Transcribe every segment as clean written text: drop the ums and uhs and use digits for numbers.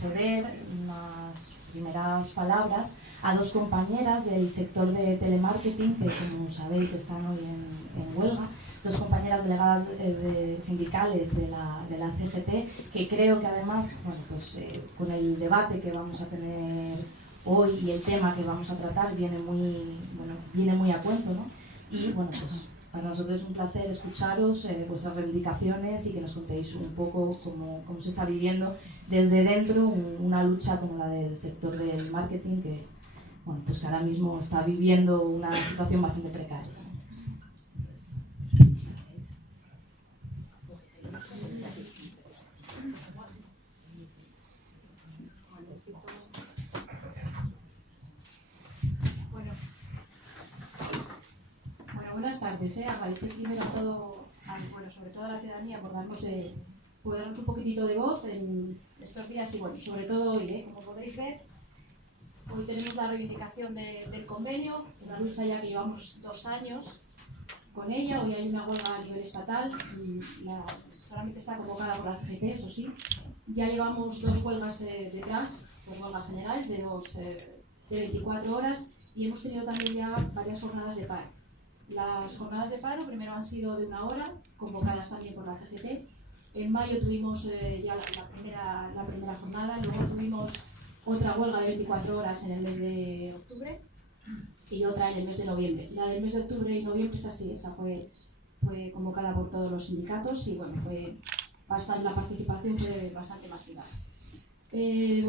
ceder unas primeras palabras a dos compañeras del sector de telemarketing que, como sabéis, están hoy en huelga. Dos compañeras delegadas sindicales de la CGT, que creo que además, bueno, pues, con el debate que vamos a tener hoy y el tema que vamos a tratar viene muy a cuento, ¿no? Y bueno, pues para nosotros es un placer escucharos vuestras reivindicaciones y que nos contéis un poco cómo se está viviendo desde dentro una lucha como la del sector del marketing que, bueno, pues que ahora mismo está viviendo una situación bastante precaria. Buenas tardes. Agradecer primero a todo, sobre todo a la ciudadanía por darnos un poquitito de voz en estos días y bueno, sobre todo hoy, como podéis ver, hoy tenemos la reivindicación del convenio, una lucha ya que llevamos 2 años con ella. Hoy hay una huelga a nivel estatal, solamente está convocada por la CGT, eso sí. Ya llevamos 2 huelgas detrás, 2 huelgas generales de 24 horas y hemos tenido también ya varias jornadas de paro. Las jornadas de paro primero han sido de 1 hora, convocadas también por la CGT. En mayo tuvimos ya la primera jornada, luego tuvimos otra huelga de 24 horas en el mes de octubre y otra en el mes de noviembre. La del mes de octubre y noviembre esa fue convocada por todos los sindicatos y bueno, la participación fue bastante masiva. El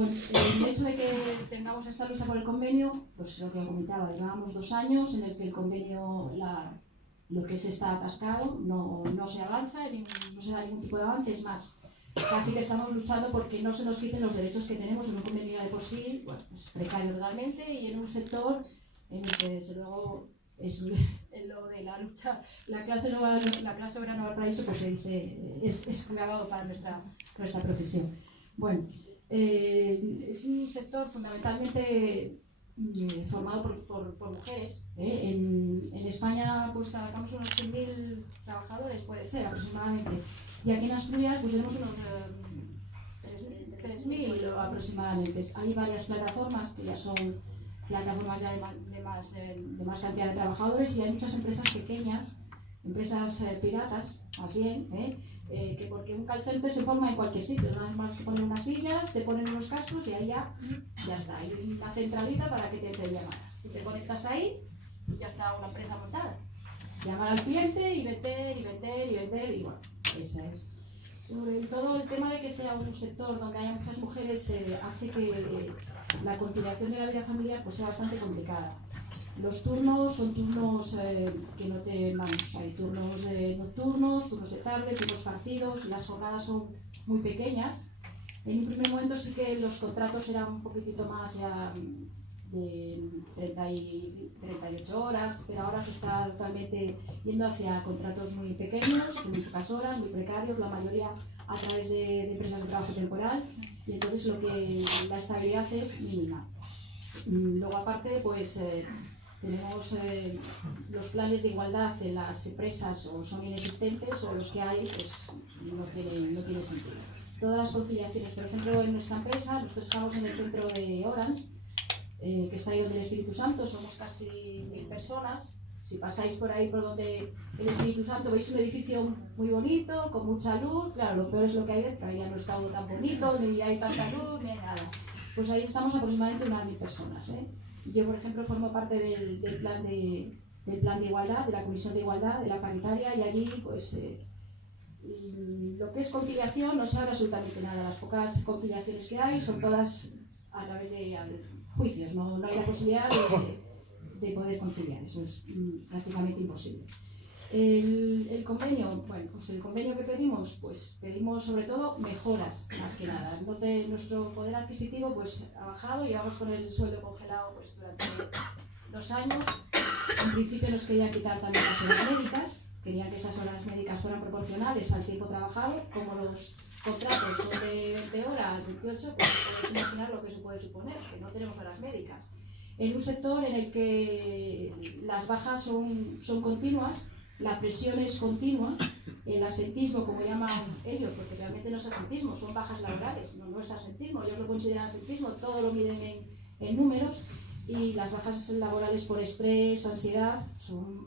hecho de que tengamos esta lucha por el convenio, pues lo que comentaba, llevábamos 2 años en el que el convenio, lo que se está atascado, no se avanza, no se da ningún tipo de avance, es más, casi que estamos luchando porque no se nos quiten los derechos que tenemos en un convenio de por sí, bueno, pues precario totalmente y en un sector en el que desde luego es lo de la lucha, la clase obrera no Valparaíso, pues se dice, es grabado para nuestra profesión. Bueno, es un sector fundamentalmente formado por mujeres. En España pues abarcamos unos 100.000 trabajadores, puede ser aproximadamente, y aquí en Asturias pues tenemos unos 3.000 aproximadamente. Hay varias plataformas que ya son plataformas ya de más cantidad de trabajadores y hay muchas empresas pequeñas, empresas piratas, más bien, que porque un call center se forma en cualquier sitio, nada más que ponen unas sillas, te ponen unos cascos y ahí ya está, hay una centralita para que te entre llamadas. Tú te conectas ahí y ya está una empresa montada. Llamar al cliente y vender y bueno, esa es. Sobre todo el tema de que sea un sector donde haya muchas mujeres hace que la conciliación de la vida familiar pues sea bastante complicada. Los turnos son turnos que no hay turnos nocturnos, turnos de tarde, turnos partidos, las jornadas son muy pequeñas. En un primer momento sí que los contratos eran un poquitito más ya de 38 horas, pero ahora se está totalmente yendo hacia contratos muy pequeños, de muy pocas horas, muy precarios, la mayoría a través de empresas de trabajo temporal, y entonces la estabilidad es mínima. Luego aparte pues tenemos los planes de igualdad en las empresas o son inexistentes o los que hay pues no tiene sentido. Todas las conciliaciones, por ejemplo en nuestra empresa, nosotros estamos en el centro de Orange, que está ahí donde el Espíritu Santo, somos casi 1.000 personas. Si pasáis por ahí por donde el Espíritu Santo veis un edificio muy bonito, con mucha luz, claro, lo peor es lo que hay dentro, ahí ya no está tan bonito, ni hay tanta luz, ni hay nada. Pues ahí estamos aproximadamente unas 1.000 personas. Yo, por ejemplo, formo parte del plan de igualdad, de la Comisión de Igualdad, de la paritaria, y allí, pues, lo que es conciliación no se habla absolutamente nada. Las pocas conciliaciones que hay son todas a través de juicios, no hay la posibilidad de poder conciliar, eso es prácticamente imposible. El convenio, bueno, pues el convenio que pedimos, pues pedimos sobre todo mejoras, más que nada. Nuestro poder adquisitivo pues ha bajado, llevamos con el sueldo congelado pues durante 2 años. En principio nos querían quitar también las horas médicas, querían que esas horas médicas fueran proporcionales al tiempo trabajado. Como los contratos son de 20 horas, 28, pues podéis imaginar lo que eso puede suponer, que no tenemos horas médicas. En un sector en el que las bajas son continuas, la presión es continua, el asentismo, como llaman ellos, porque realmente no es asentismo, son bajas laborales, no es asentismo, ellos lo consideran asentismo, todo lo miden en números, y las bajas laborales por estrés, ansiedad,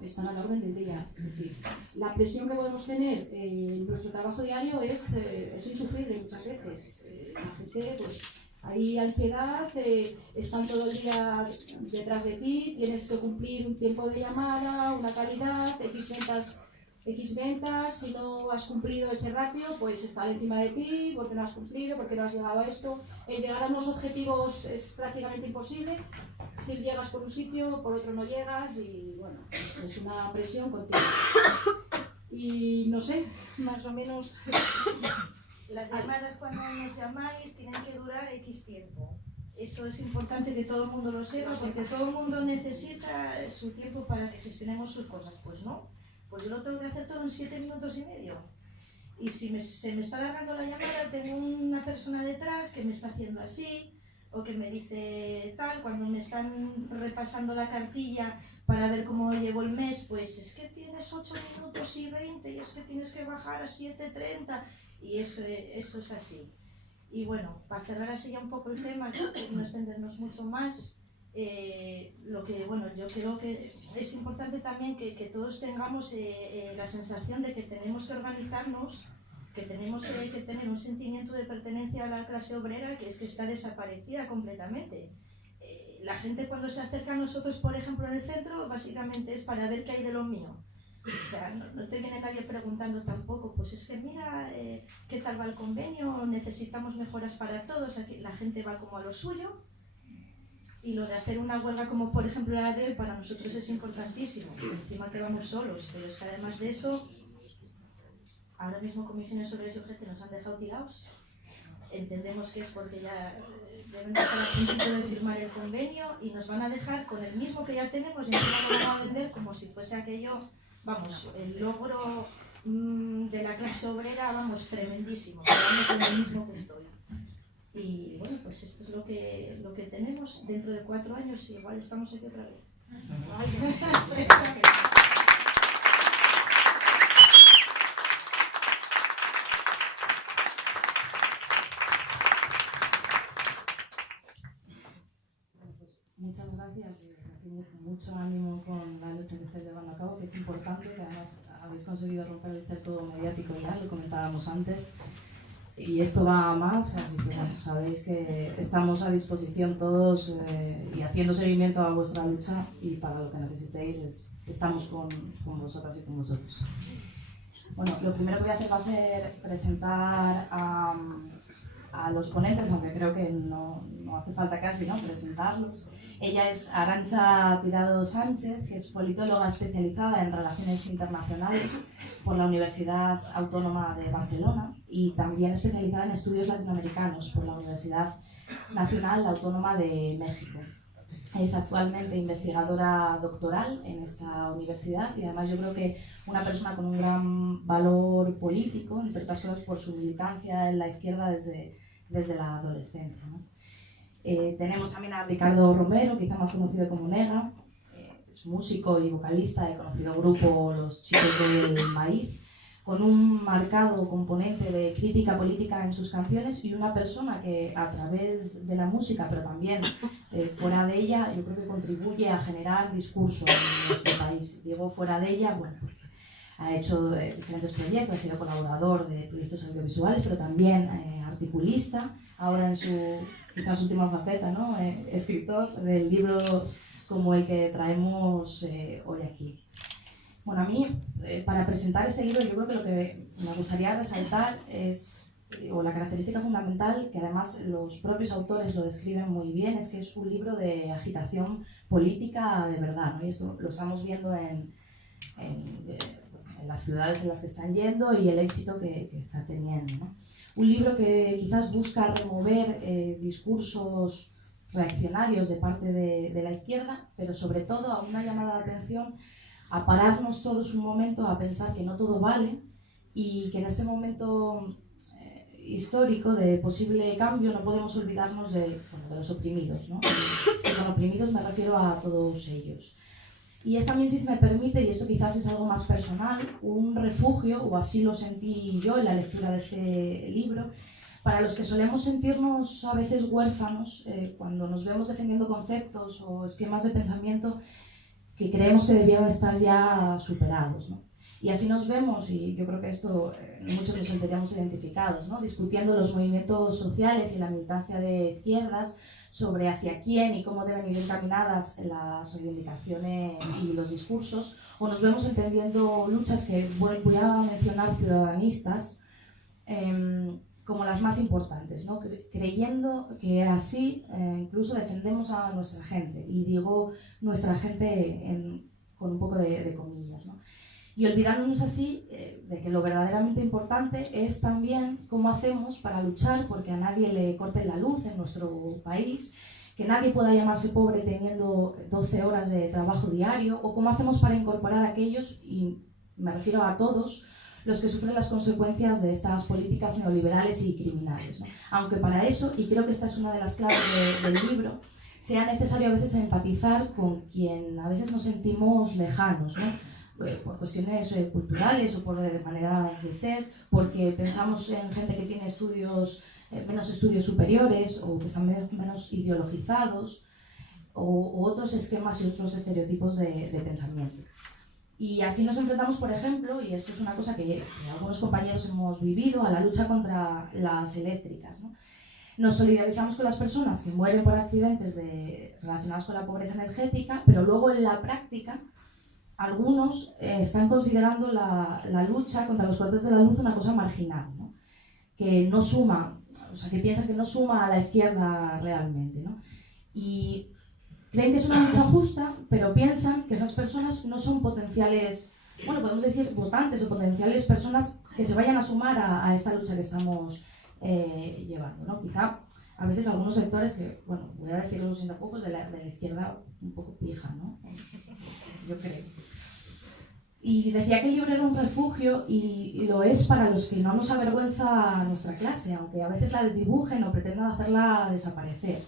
están a la orden del día. Es decir, la presión que podemos tener en nuestro trabajo diario es insufrible muchas veces. La gente, pues, hay ansiedad, están todo el día detrás de ti, tienes que cumplir un tiempo de llamada, una calidad, X ventas, si no has cumplido ese ratio, pues están encima de ti, porque no has cumplido, porque no has llegado a esto. El llegar a unos objetivos es prácticamente imposible. Si llegas por un sitio, por otro no llegas, y bueno, pues es una presión continua. Y no sé, más o menos. Las llamadas, cuando nos llamáis, tienen que durar X tiempo. Eso es importante que todo el mundo lo sepa, porque todo el mundo necesita su tiempo para que gestionemos sus cosas. Pues no, pues yo lo tengo que hacer todo en 7 minutos y medio. Y si se me está alargando la llamada, tengo una persona detrás que me está haciendo así, o que me dice tal. Cuando me están repasando la cartilla para ver cómo llevo el mes, pues es que tienes 8 minutos y 20, y es que tienes que bajar a 7:30, y eso es así. Y bueno, para cerrar así ya un poco el tema, y no extendernos mucho más, lo que, bueno, yo creo que es importante también que todos tengamos la sensación de que tenemos que organizarnos, que tenemos que tener un sentimiento de pertenencia a la clase obrera, que es que está desaparecida completamente. La gente, cuando se acerca a nosotros, por ejemplo, en el centro, básicamente es para ver qué hay de lo mío. O sea, no te viene nadie preguntando tampoco, pues es que mira, ¿qué tal va el convenio? Necesitamos mejoras para todos. Aquí la gente va como a lo suyo. Y lo de hacer una huelga, como por ejemplo la de hoy, para nosotros es importantísimo. Encima que vamos solos, pero es que además de eso, ahora mismo Comisiones Obreras y UGT nos han dejado tirados. Entendemos que es porque ya deben estar a punto de firmar el convenio, y nos van a dejar con el mismo que ya tenemos, y encima lo van a vender como si fuese aquello, vamos, el logro de la clase obrera, vamos, tremendísimo, con el mismo que estoy. Y bueno, pues esto es lo que tenemos. Dentro de 4 años igual estamos aquí otra vez. Muchas gracias, y mucho ánimo con la lucha que estáis llevando a cabo, que es importante, que además habéis conseguido romper el cerco mediático ya, lo comentábamos antes, y esto va a más, así que bueno, sabéis que estamos a disposición todos y haciendo seguimiento a vuestra lucha, y para lo que necesitéis estamos con vosotras y con vosotros. Bueno, lo primero que voy a hacer va a ser presentar a los ponentes, aunque creo que no hace falta casi, ¿no?, presentarlos. Ella es Arantxa Tirado Sánchez, que es politóloga especializada en relaciones internacionales por la Universidad Autónoma de Barcelona, y también especializada en estudios latinoamericanos por la Universidad Nacional Autónoma de México. Es actualmente investigadora doctoral en esta universidad, y además yo creo que una persona con un gran valor político, entre otras cosas por su militancia en la izquierda desde la adolescencia, ¿no? Tenemos también a Ricardo Romero, quizá más conocido como Nega, es músico y vocalista del conocido grupo Los Chicos del Maíz, con un marcado componente de crítica política en sus canciones, y una persona que a través de la música, pero también fuera de ella, yo creo que contribuye a generar discurso en nuestro país. Digo fuera de ella, bueno, porque ha hecho diferentes proyectos, ha sido colaborador de proyectos audiovisuales, pero también articulista, ahora en su quizás última faceta, ¿no?, escritor de libros como el que traemos hoy aquí. Bueno, a mí, para presentar este libro, yo creo que lo que me gustaría resaltar es, o la característica fundamental, que además los propios autores lo describen muy bien, es que es un libro de agitación política de verdad, ¿no? Y eso lo estamos viendo en las ciudades en las que están yendo y el éxito que está teniendo, ¿no? Un libro que quizás busca remover discursos reaccionarios de parte de la izquierda, pero sobre todo a una llamada de atención a pararnos todos un momento a pensar que no todo vale, y que en este momento histórico de posible cambio no podemos olvidarnos de los oprimidos, ¿no? Y con oprimidos me refiero a todos ellos. Y es también, si se me permite, y esto quizás es algo más personal, un refugio, o así lo sentí yo en la lectura de este libro, para los que solemos sentirnos a veces huérfanos cuando nos vemos defendiendo conceptos o esquemas de pensamiento que creemos que debían estar ya superados, ¿no? Y así nos vemos, y yo creo que esto muchos nos sentiríamos identificados, ¿no? Discutiendo los movimientos sociales y la militancia de izquierdas sobre hacia quién y cómo deben ir encaminadas las reivindicaciones y los discursos, o nos vemos entendiendo luchas que voy a mencionar ciudadanistas como las más importantes, ¿no? Creyendo que así incluso defendemos a nuestra gente, y digo nuestra gente con un poco de comillas, ¿no? Y olvidándonos así de que lo verdaderamente importante es también cómo hacemos para luchar porque a nadie le corten la luz en nuestro país, que nadie pueda llamarse pobre teniendo 12 horas de trabajo diario, o cómo hacemos para incorporar a aquellos, y me refiero a todos, los que sufren las consecuencias de estas políticas neoliberales y criminales, ¿no? Aunque para eso, y creo que esta es una de las claves del libro, sea necesario a veces empatizar con quien a veces nos sentimos lejanos, ¿no? Por cuestiones culturales o por maneras de ser, porque pensamos en gente que tiene menos estudios superiores o que están menos ideologizados, o otros esquemas y otros estereotipos de pensamiento. Y así nos enfrentamos, por ejemplo, y esto es una cosa que algunos compañeros hemos vivido, a la lucha contra las eléctricas, ¿no? Nos solidarizamos con las personas que mueren por accidentes relacionados con la pobreza energética, pero luego en la práctica algunos están considerando la lucha contra los cortes de la luz una cosa marginal, ¿no? Que no suma, o sea, que piensan que no suma a la izquierda realmente, ¿no? Y creen que es una lucha justa, pero piensan que esas personas no son potenciales, bueno, podemos decir votantes o potenciales personas que se vayan a sumar a esta lucha que estamos llevando, ¿no? Quizá a veces algunos sectores que, bueno, voy a decirlo sin tapujos, de la izquierda un poco pija, ¿no? Yo creo. Y decía que el libro era un refugio, y lo es para los que no nos avergüenza nuestra clase, aunque a veces la desdibujen o pretendan hacerla desaparecer.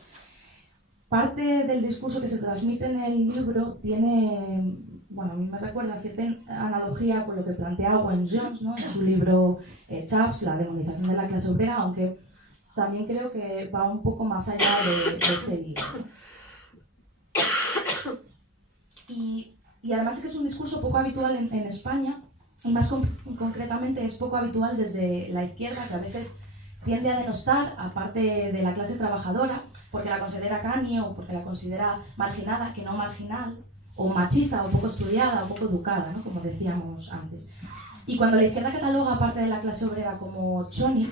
Parte del discurso que se transmite en el libro tiene, bueno, a mí me recuerda cierta analogía con lo que plantea Owen Jones, ¿no? En su libro Chaps, la demonización de la clase obrera, aunque también creo que va un poco más allá de este libro. Y además es que es un discurso poco habitual en España, y más concretamente es poco habitual desde la izquierda, que a veces tiende a denostar a parte de la clase trabajadora porque la considera cani o porque la considera marginada, que no marginal, o machista, o poco estudiada, o poco educada, ¿no? Como decíamos antes. Y cuando la izquierda cataloga a parte de la clase obrera como choni,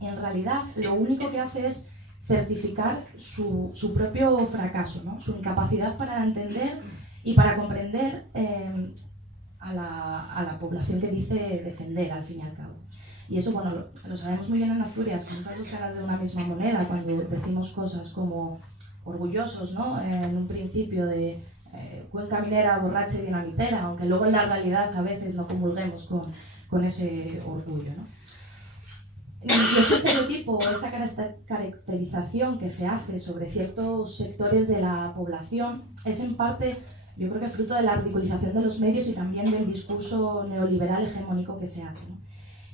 en realidad lo único que hace es certificar su propio fracaso, ¿no? Su incapacidad para entender y para comprender a la población que dice defender, al fin y al cabo. Y eso, bueno, lo sabemos muy bien en Asturias, con esas dos caras de una misma moneda, cuando decimos cosas como orgullosos, ¿no? En un principio de cuenca minera, borracha y dinamitera, aunque luego en la realidad a veces no comulguemos con ese orgullo, ¿no? Y este estereotipo, esta caracterización que se hace sobre ciertos sectores de la población es en parte, yo creo que fruto de la ridiculización de los medios y también del discurso neoliberal hegemónico que se hace, ¿no?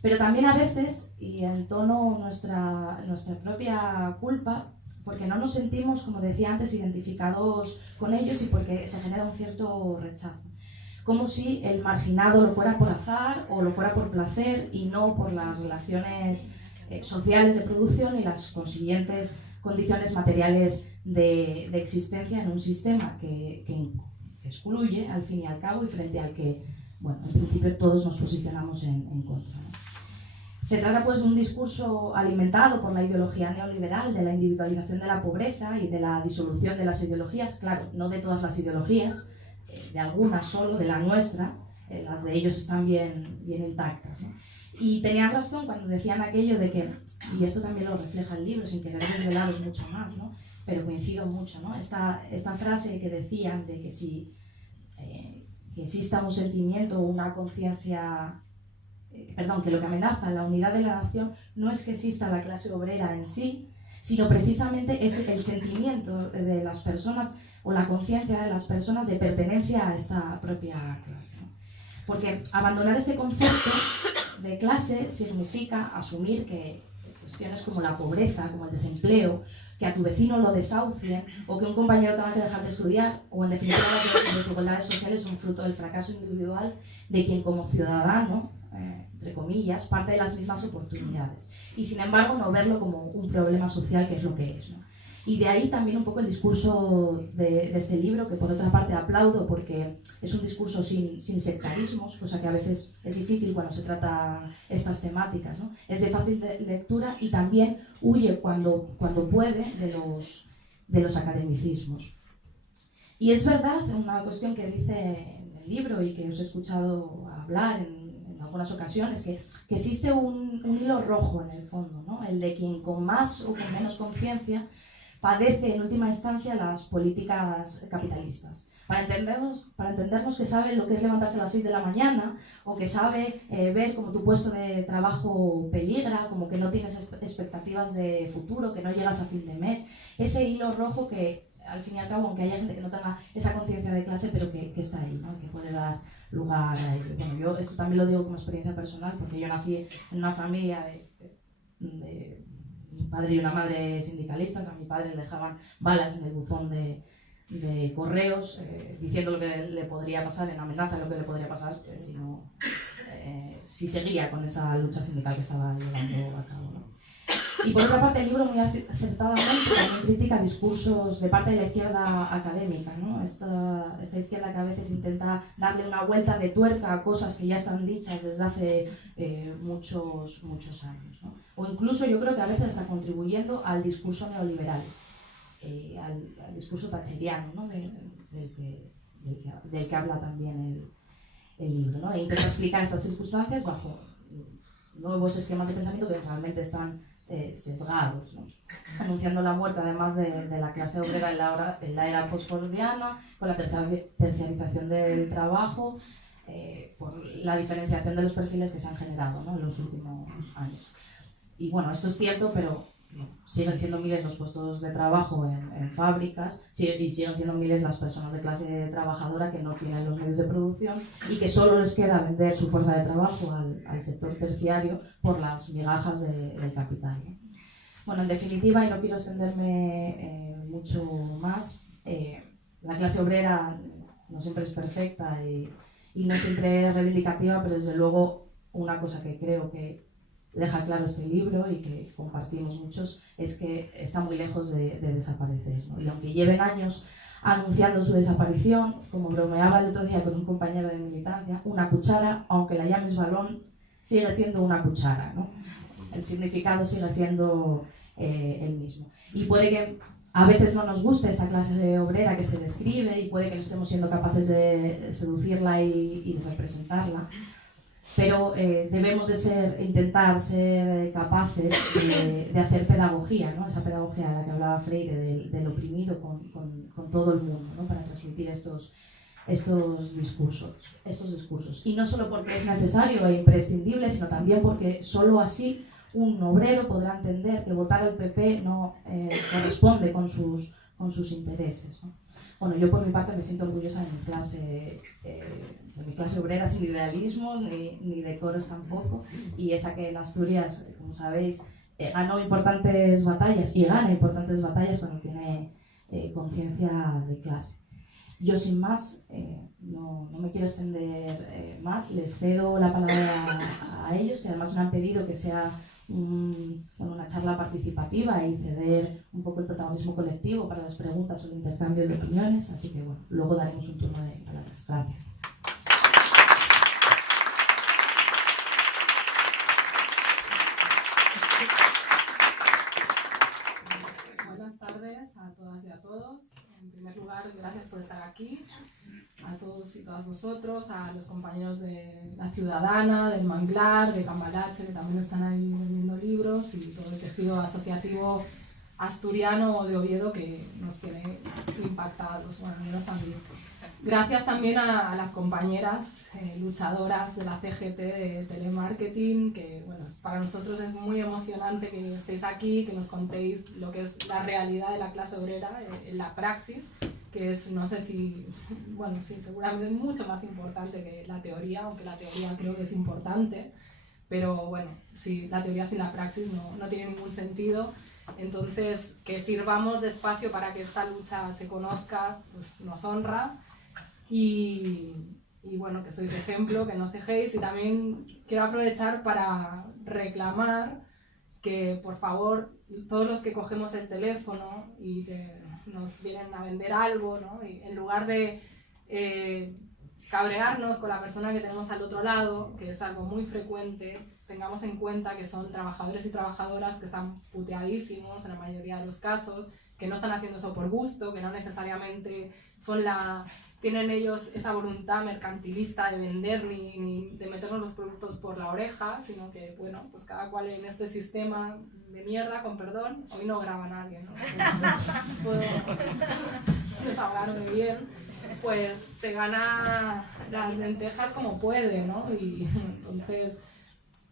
Pero también a veces, y en tono nuestra propia culpa, porque no nos sentimos, como decía antes, identificados con ellos, y porque se genera un cierto rechazo. Como si el marginado lo fuera por azar o lo fuera por placer y no por las relaciones sociales de producción y las consiguientes condiciones materiales de existencia en un sistema que excluye, al fin y al cabo, y frente al que, bueno, en principio todos nos posicionamos en contra, ¿no? Se trata pues de un discurso alimentado por la ideología neoliberal de la individualización de la pobreza y de la disolución de las ideologías, claro, no de todas las ideologías, de algunas solo, de la nuestra, las de ellos están bien intactas, ¿no? Y tenían razón cuando decían aquello de que, y esto también lo refleja el libro, sin querer desvelaros mucho más, ¿no? Pero coincido mucho, ¿no? Esta frase que decían de que si que exista un sentimiento o una conciencia, que lo que amenaza la unidad de la nación no es que exista la clase obrera en sí, sino precisamente es el sentimiento de las personas o la conciencia de las personas de pertenencia a esta propia clase, ¿no? Porque abandonar este concepto de clase significa asumir que cuestiones como la pobreza, como el desempleo, que a tu vecino lo desahucien o que un compañero tenga que dejar de estudiar, o en definitiva las desigualdades sociales son fruto del fracaso individual de quien como ciudadano, entre comillas, parte de las mismas oportunidades. Y sin embargo no verlo como un problema social, que es lo que es, ¿no? Y de ahí también un poco el discurso de este libro, que por otra parte aplaudo porque es un discurso sin sectarismos, cosa que a veces es difícil cuando se trata estas temáticas, ¿no? Es de fácil lectura y también huye cuando puede de los academicismos. Y es verdad, una cuestión que dice en el libro y que os he escuchado hablar en algunas ocasiones, que existe un hilo rojo en el fondo, ¿no? El de quien con más o con menos conciencia padece en última instancia las políticas capitalistas. Para entendernos que sabe lo que es levantarse a las 6 de la mañana o que sabe ver como tu puesto de trabajo peligra, como que no tienes expectativas de futuro, que no llegas a fin de mes. Ese hilo rojo que, al fin y al cabo, aunque haya gente que no tenga esa conciencia de clase, pero que está ahí, ¿no? Que puede dar lugar a ello. Bueno, yo esto también lo digo como experiencia personal, porque yo nací en una familia de un padre y una madre sindicalistas. A mi padre le dejaban balas en el buzón de correos diciendo lo que le podría pasar, en amenaza de lo que le podría pasar si seguía con esa lucha sindical que estaba llevando a cabo, ¿no? Y por otra parte el libro muy acertadamente también critica discursos de parte de la izquierda académica, ¿no? Esta izquierda que a veces intenta darle una vuelta de tuerca a cosas que ya están dichas desde hace muchos años, ¿no? O incluso yo creo que a veces está contribuyendo al discurso neoliberal, al discurso thatcheriano, ¿no? del que habla también el libro, ¿no? E intenta explicar estas circunstancias bajo nuevos esquemas de pensamiento que realmente están sesgados, ¿no? Anunciando la muerte además de la clase obrera en la era postfordiana, con la terciarización del trabajo, por la diferenciación de los perfiles que se han generado, ¿no? En los últimos años. Y bueno, esto es cierto, pero siguen siendo miles los puestos de trabajo en fábricas y siguen siendo miles las personas de clase trabajadora que no tienen los medios de producción y que solo les queda vender su fuerza de trabajo al sector terciario por las migajas del capital, ¿no? Bueno, en definitiva, y no quiero extenderme mucho más, la clase obrera no siempre es perfecta y no siempre es reivindicativa, pero desde luego una cosa que creo que deja claro este libro y que compartimos muchos es que está muy lejos de desaparecer, ¿no? Y aunque lleven años anunciando su desaparición, como bromeaba el otro día con un compañero de militancia, una cuchara, aunque la llames balón, sigue siendo una cuchara, ¿no? El significado sigue siendo el mismo. Y puede que a veces no nos guste esa clase obrera que se describe y puede que no estemos siendo capaces de seducirla y de representarla, pero debemos de intentar ser capaces de hacer pedagogía, ¿no? Esa pedagogía de la que hablaba Freire, del oprimido con todo el mundo, ¿no? Para transmitir estos discursos. Y no solo porque es necesario e imprescindible, sino también porque solo así un obrero podrá entender que votar al PP no corresponde con sus intereses, ¿no? Bueno, yo por mi parte me siento orgullosa de mi clase obrera, sin idealismos ni decoros tampoco, y esa que en Asturias, como sabéis, ganó importantes batallas y gana importantes batallas cuando tiene conciencia de clase. Yo sin más, no me quiero extender más, les cedo la palabra a ellos, que además me han pedido que sea una charla participativa y ceder un poco el protagonismo colectivo para las preguntas o el intercambio de opiniones, así que bueno, luego daremos un turno de palabras. Gracias. Buenas tardes a todas y a todos. En primer lugar, gracias por estar aquí. A todos y todas vosotros, a los compañeros de La Ciudadana, del Manglar, de Cambalache, que también están ahí vendiendo libros, y todo el tejido asociativo asturiano de Oviedo que nos tiene impactados, bueno, al menos a mí. Gracias también a las compañeras luchadoras de la CGT de telemarketing, que bueno, para nosotros es muy emocionante que estéis aquí, que nos contéis lo que es la realidad de la clase obrera en la praxis, que es, no sé si, bueno, sí, seguramente es mucho más importante que la teoría, aunque la teoría creo que es importante, pero bueno, sí, la teoría sin la praxis no tiene ningún sentido. Entonces, que sirvamos de espacio para que esta lucha se conozca, pues nos honra. Y bueno, que sois ejemplo, que no cejéis. Y también quiero aprovechar para reclamar que, por favor, todos los que cogemos el teléfono y nos vienen a vender algo, ¿no? Y en lugar de cabrearnos con la persona que tenemos al otro lado, que es algo muy frecuente, tengamos en cuenta que son trabajadores y trabajadoras que están puteadísimos en la mayoría de los casos, que no están haciendo eso por gusto, que no necesariamente tienen ellos esa voluntad mercantilista de vender ni de meternos los productos por la oreja, sino que, bueno, pues cada cual en este sistema de mierda, con perdón, hoy no graba nadie, ¿no? Puedo desahogarme bien, pues se gana las lentejas como puede, ¿no? Y entonces,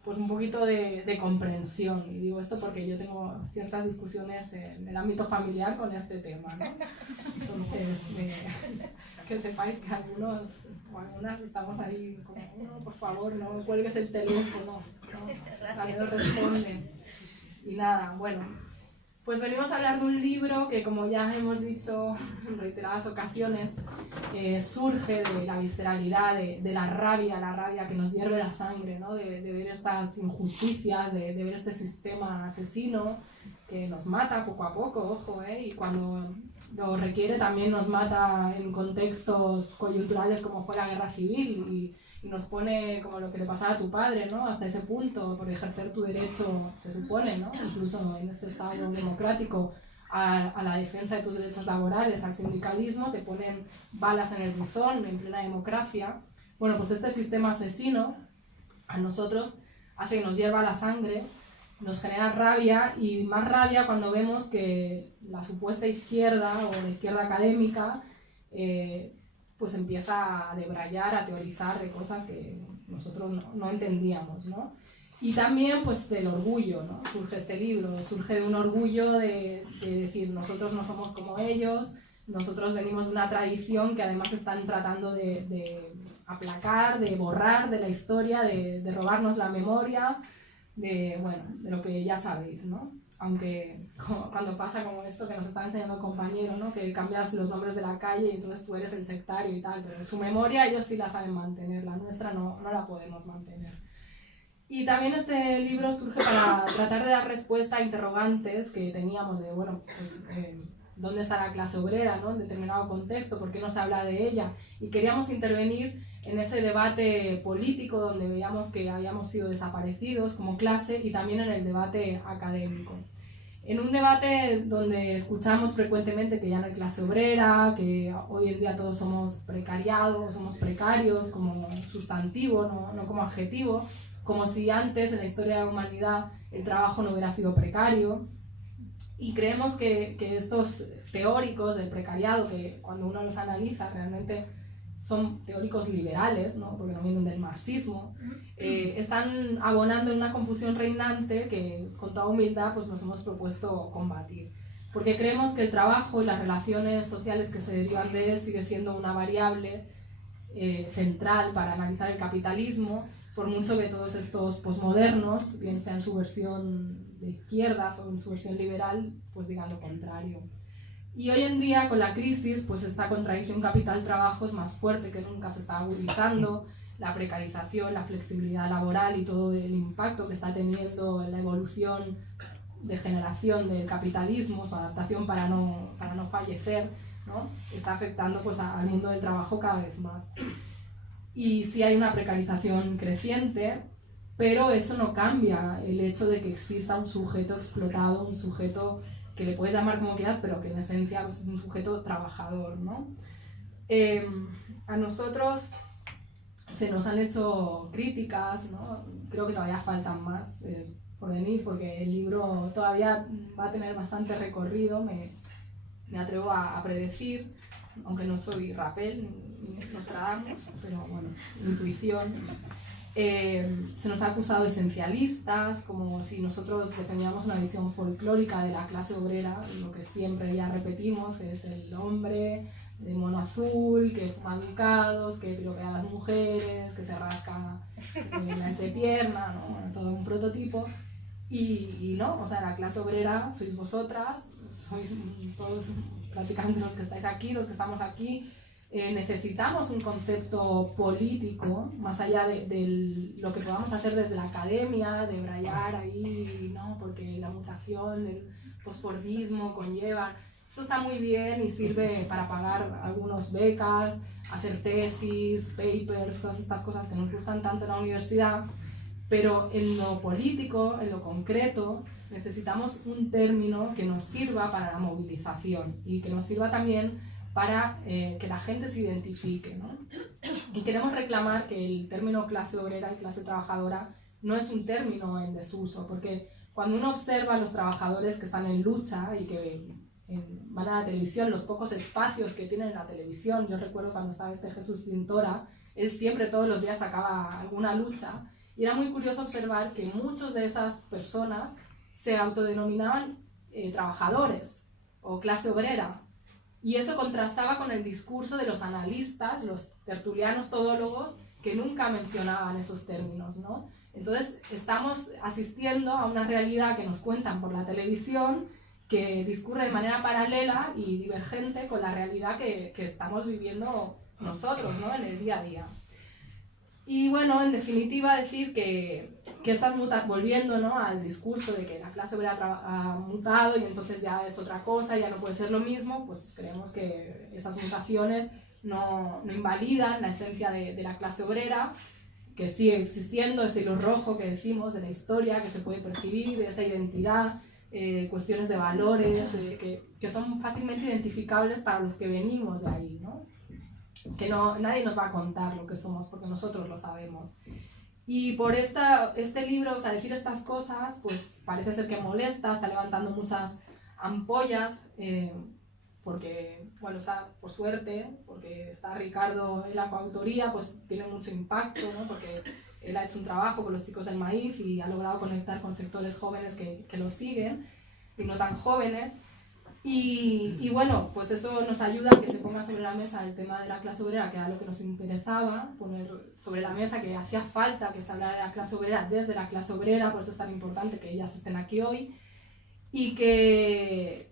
pues un poquito de comprensión. Y digo esto porque yo tengo ciertas discusiones en el ámbito familiar con este tema, ¿no? Entonces, que sepáis que algunos o algunas estamos ahí como, no, por favor, no cuelgues el teléfono, no, nadie nos responde. Y nada, bueno, pues venimos a hablar de un libro que, como ya hemos dicho en reiteradas ocasiones, surge de la visceralidad, de la rabia que nos hierve la sangre, ¿no? De ver estas injusticias, de ver este sistema asesino que nos mata poco a poco, ojo, y cuando lo requiere también nos mata en contextos coyunturales como fue la guerra civil y nos pone como lo que le pasaba a tu padre, ¿no? Hasta ese punto, por ejercer tu derecho, se supone, ¿no? Incluso en este estado democrático, a la defensa de tus derechos laborales, al sindicalismo, te ponen balas en el buzón en plena democracia. Bueno, pues este sistema asesino a nosotros hace que nos hierva la sangre, nos genera rabia, y más rabia cuando vemos que la supuesta izquierda o la izquierda académica pues empieza a debrayar, a teorizar de cosas que nosotros no entendíamos, ¿no? Y también pues del orgullo, ¿no? Surge este libro, surge de un orgullo de decir, nosotros no somos como ellos, nosotros venimos de una tradición que además están tratando de aplacar, de borrar de la historia, de robarnos la memoria, de lo que ya sabéis, ¿no? Aunque cuando pasa como esto que nos está enseñando el compañero, ¿no? Que cambias los nombres de la calle y entonces tú eres el sectario y tal, pero su memoria ellos sí la saben mantener, la nuestra no la podemos mantener. Y también este libro surge para tratar de dar respuesta a interrogantes que teníamos de, bueno, pues ¿dónde está la clase obrera, ¿no? En determinado contexto? ¿Por qué no se habla de ella? Y queríamos intervenir en ese debate político donde veíamos que habíamos sido desaparecidos como clase, y también en el debate académico. En un debate donde escuchamos frecuentemente que ya no hay clase obrera, que hoy en día todos somos precariados, somos precarios como sustantivo, no como adjetivo, como si antes en la historia de la humanidad el trabajo no hubiera sido precario. Y creemos que estos teóricos del precariado, que cuando uno los analiza realmente son teóricos liberales, ¿no? Porque no vienen del marxismo, están abonando en una confusión reinante que con toda humildad pues, nos hemos propuesto combatir. Porque creemos que el trabajo y las relaciones sociales que se derivan de él sigue siendo una variable central para analizar el capitalismo, por mucho que todos estos posmodernos, bien sea en su versión de izquierdas o en su versión liberal, pues digan lo contrario. Y hoy en día, con la crisis, pues esta contradicción capital-trabajo es más fuerte que nunca, se está agudizando, la precarización, la flexibilidad laboral y todo el impacto que está teniendo en la evolución de generación del capitalismo, su adaptación para no fallecer, ¿no? Está afectando pues, al mundo del trabajo cada vez más. Y sí hay una precarización creciente, pero eso no cambia el hecho de que exista un sujeto explotado, un sujeto que le puedes llamar como quieras, pero que en esencia pues, es un sujeto trabajador, ¿no? A nosotros se nos han hecho críticas, ¿no? Creo que todavía faltan más por venir, porque el libro todavía va a tener bastante recorrido, me atrevo a predecir, aunque no soy Rapel ni Nostradamus, pero bueno, intuición. Se nos ha acusado de esencialistas, como si nosotros defendíamos una visión folclórica de la clase obrera, lo que siempre ya repetimos, que es el hombre de mono azul, que fuma ducados, que piropea a las mujeres, que se rasca la entrepierna, ¿no? Bueno, todo un prototipo. Y no, o sea, la clase obrera sois vosotras, sois todos prácticamente los que estáis aquí, los que estamos aquí. Necesitamos un concepto político, más allá de lo que podamos hacer desde la academia, de brayar ahí, ¿no? Porque la mutación, el posfordismo conlleva... Eso está muy bien y sirve para pagar algunas becas, hacer tesis, papers, todas estas cosas que nos gustan tanto en la universidad, pero en lo político, en lo concreto, necesitamos un término que nos sirva para la movilización y que nos sirva también para que la gente se identifique, ¿no? Y queremos reclamar que el término clase obrera y clase trabajadora no es un término en desuso, porque cuando uno observa a los trabajadores que están en lucha y que van a la televisión, los pocos espacios que tienen en la televisión, yo recuerdo cuando estaba Jesús Tintora, él siempre todos los días sacaba alguna lucha, y era muy curioso observar que muchas de esas personas se autodenominaban trabajadores o clase obrera, y eso contrastaba con el discurso de los analistas, los tertulianos todólogos, que nunca mencionaban esos términos, ¿no? Entonces estamos asistiendo a una realidad que nos cuentan por la televisión, que discurre de manera paralela y divergente con la realidad que estamos viviendo nosotros, ¿no? En el día a día. Y bueno, en definitiva decir que estas volviendo, ¿no? Al discurso de que la clase obrera ha mutado y entonces ya es otra cosa, ya no puede ser lo mismo, pues creemos que esas mutaciones no invalidan la esencia de la clase obrera, que sigue existiendo, ese hilo rojo que decimos de la historia, que se puede percibir, esa identidad, cuestiones de valores que son fácilmente identificables para los que venimos de ahí, ¿no? Que nadie nos va a contar lo que somos porque nosotros lo sabemos. Y por este libro, o sea, decir estas cosas, pues parece ser que molesta, está levantando muchas ampollas, porque, bueno, está, por suerte, porque está Ricardo en la coautoría, pues tiene mucho impacto, ¿no? Porque él ha hecho un trabajo con los chicos del maíz y ha logrado conectar con sectores jóvenes que lo siguen y no tan jóvenes. Y bueno, pues eso nos ayuda a que se ponga sobre la mesa el tema de la clase obrera, que era lo que nos interesaba, poner sobre la mesa que hacía falta que se hablara de la clase obrera desde la clase obrera, por eso es tan importante que ellas estén aquí hoy, y que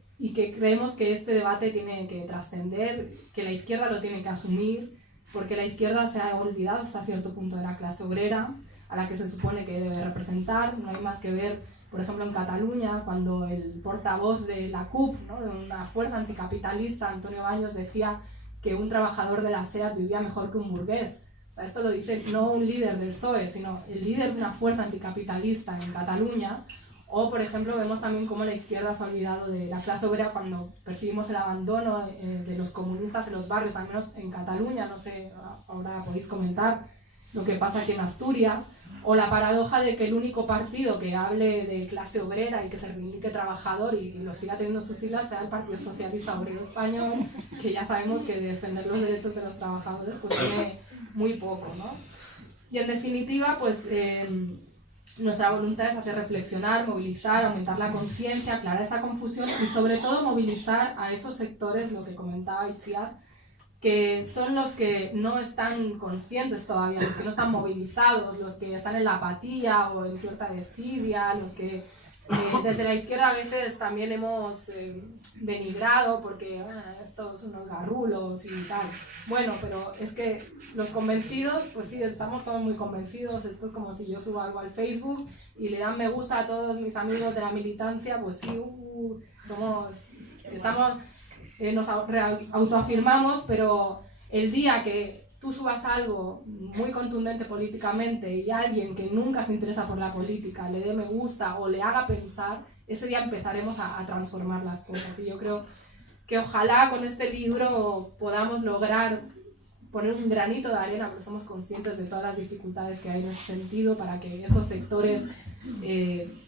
creemos que este debate tiene que trascender, que la izquierda lo tiene que asumir, porque la izquierda se ha olvidado hasta cierto punto de la clase obrera, a la que se supone que debe representar. No hay más que ver, por ejemplo, en Cataluña, cuando el portavoz de la CUP, ¿no? De una fuerza anticapitalista, Antonio Baños, decía que un trabajador de la SEAT vivía mejor que un burgués. O sea, esto lo dice no un líder del PSOE, sino el líder de una fuerza anticapitalista en Cataluña. O, por ejemplo, vemos también cómo la izquierda se ha olvidado de la clase obrera cuando percibimos el abandono de los comunistas en los barrios, al menos en Cataluña, no sé, ahora podéis comentar lo que pasa aquí en Asturias, o la paradoja de que el único partido que hable de clase obrera y que se reivindique trabajador y lo siga teniendo sus siglas sea el Partido Socialista Obrero Español, que ya sabemos que defender los derechos de los trabajadores pues tiene muy poco, ¿no? Y en definitiva, pues nuestra voluntad es hacer reflexionar, movilizar, aumentar la conciencia, aclarar esa confusión y sobre todo movilizar a esos sectores, lo que comentaba Itziar, que son los que no están conscientes todavía, los que no están movilizados, los que están en la apatía o en cierta desidia, los que desde la izquierda a veces también hemos denigrado porque estos son unos garrulos y tal. Bueno, pero es que los convencidos, pues sí, estamos todos muy convencidos. Esto es como si yo subo algo al Facebook y le dan me gusta a todos mis amigos de la militancia, pues sí, nos autoafirmamos, pero el día que tú subas algo muy contundente políticamente y alguien que nunca se interesa por la política le dé me gusta o le haga pensar, ese día empezaremos a transformar las cosas. Y yo creo que ojalá con este libro podamos lograr poner un granito de arena, porque somos conscientes de todas las dificultades que hay en ese sentido, para que esos sectores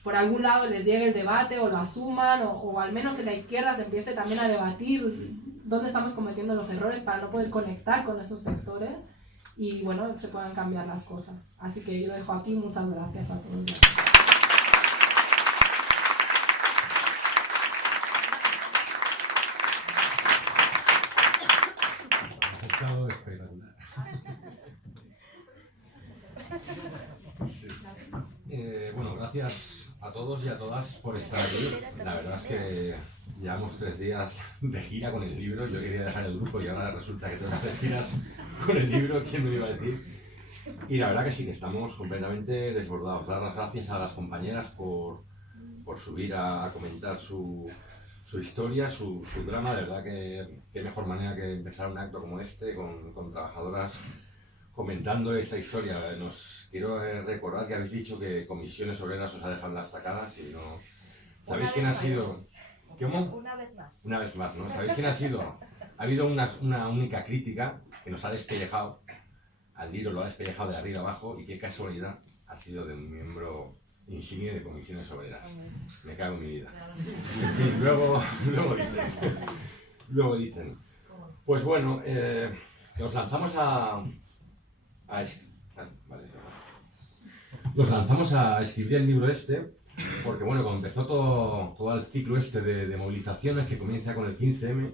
por algún lado les llegue el debate o lo asuman, o al menos en la izquierda se empiece también a debatir dónde estamos cometiendo los errores para no poder conectar con esos sectores y bueno, se puedan cambiar las cosas. Así que yo lo dejo aquí. Muchas gracias a todos. estado espectacular. Sí. Bueno, gracias a todos y a todas por estar aquí. La verdad es que llevamos 3 días de gira con el libro. Yo quería dejar el grupo y ahora resulta que tengo que hacer giras con el libro. ¿Quién me lo iba a decir? Y la verdad que sí, que estamos completamente desbordados. Dar las gracias a las compañeras por subir a comentar su historia, su drama. De verdad que qué mejor manera que empezar un acto como este con trabajadoras comentando esta historia. Nos quiero recordar que habéis dicho que Comisiones Obreras os ha dejado en las tacadas y no... ¿Sabéis quién ha sido? ¿Cómo? Una vez más. Una vez más, ¿no? ¿Sabéis quién ha sido? Ha habido una única crítica que nos ha despellejado, al libro lo ha despellejado de arriba abajo, y qué casualidad, ha sido de un miembro insigne de Comisiones Obreras. Me cago en mi vida. En fin, luego dicen, pues bueno, nos lanzamos nos lanzamos a escribir el libro este, porque bueno, cuando empezó todo el ciclo este de movilizaciones que comienza con el 15M,